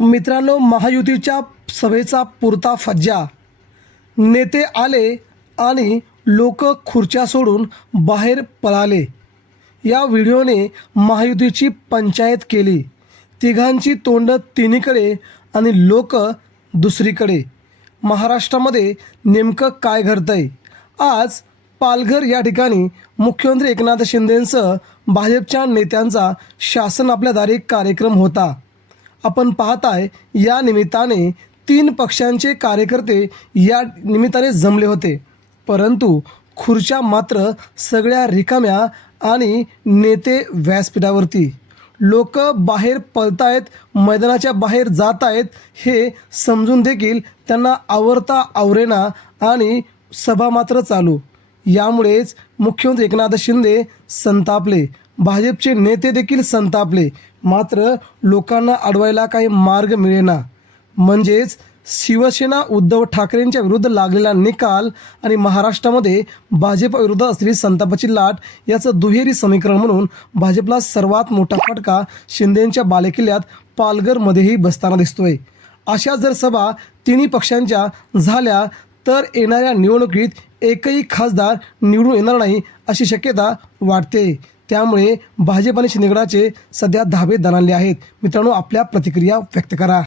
मित्रांनो महायुतीच्या सभेचा पुरता फज्जा. नेते आले आणि लोक खुर्च्या सोडून बाहेर पळाले. या व्हिडिओने महायुतीची पंचायत केली. तिघांची तोंड तिन्हीकडे आणि लोक दुसरीकडे. महाराष्ट्रामध्ये नेमकं काय घडतंय? आज पालघर या ठिकाणी मुख्यमंत्री एकनाथ शिंदेंसह भाजपच्या नेत्यांचा शासन आपल्या दारी कार्यक्रम होता. आपण पाहताय या निमित्ताने तीन पक्षांचे कार्यकर्ते या निमित्ताने जमले होते. परंतु खुर्च्या मात्र सगळ्या रिकाम्या आणि नेते व्यासपीठावरती. लोक बाहेर पळतायत मैदानाच्या बाहेर जात आहेत हे समजून देखील त्यांना आवरता आवरेना आणि सभा मात्र चालू. यामुळेच मुख्यमंत्री एकनाथ शिंदे संतापले. भाजपचे नेते देखील संतापले. मात्र लोकांना अडवायला काही मार्ग मिळेना. म्हणजेच शिवसेना उद्धव ठाकरेंच्या विरुद्ध लागलेला निकाल आणि महाराष्ट्रामध्ये भाजपविरुद्ध असलेली संतापाची लाट याचं दुहेरी समीकरण म्हणून भाजपला सर्वात मोठा फटका शिंदेंच्या बालेकिल्ल्यात पालघरमध्येही बसताना दिसतोय. अशा जर सभा तिन्ही पक्षांच्या झाल्या तर येणाऱ्या निवडणुकीत एकही खासदार निवडून येणार नाही अशी शक्यता वाटते. त्यामुळे भाजप आणि शिंदेगडाचे सध्या धाबे दणाणले आहेत. मित्रांनो आपल्या प्रतिक्रिया व्यक्त करा.